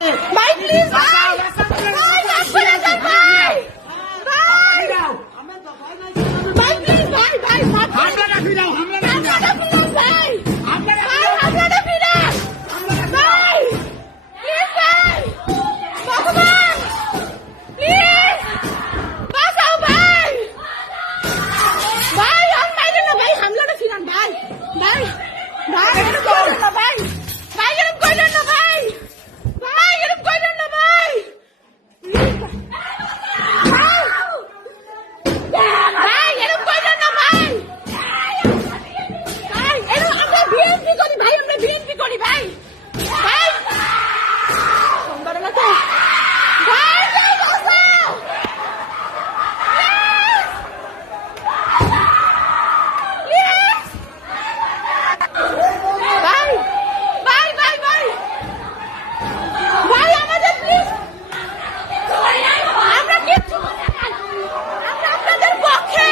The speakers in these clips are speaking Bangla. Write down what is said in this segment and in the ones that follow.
ভাই প্লিজ ভাই ভাই রাখবেন না ভাই ভাই ভাই প্লিজ ভাই ভাই হামলা রাখি দাও, হামলা রাখি দাও, ভাই হামলা রাখি ভাই আপনারা ফিরে ভাই প্লিজ ভাই ভগবান প্লিজ বাঁচাও ভাই ভাই আর মাইরেন না ভাই হামলাটা ফিরান ভাই ভাই ভাই এরকম করেন না ভাই ভাই এরকম করেন না ভাই ভাই এরকম করেন না ভাই ভাই এরকম করেন না ভাই ভাই এরকম আমরা বিএনপি করি ভাই আমরা বিএনপি করি ভাই ভাই সুন্দর না তো ভাই ভাই বাঁচাও ভাই ভাই ভাই ভাই ভাই আমাদের প্লিজ আমরা কিচ্ছু আমরা আপনাদের পক্ষে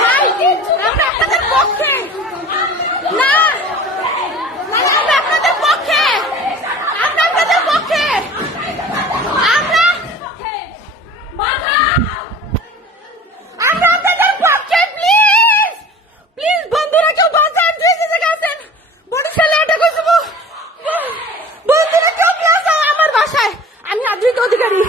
ভাই আমরা আপনাদের পক্ষে না না আমরা আপনাদের পক্ষে আমরা আপনাদের পক্ষে আমরা আমরা আপনাদের পক্ষে প্লিজ প্লিজ বন্ধুরা কেউ বাঁচান যে জায়গায় আছেন বরিশালে এটা কইছো বন্ধুরা কেউ প্লাস আমার বাসায় আমি আদ্রিত অধিকারী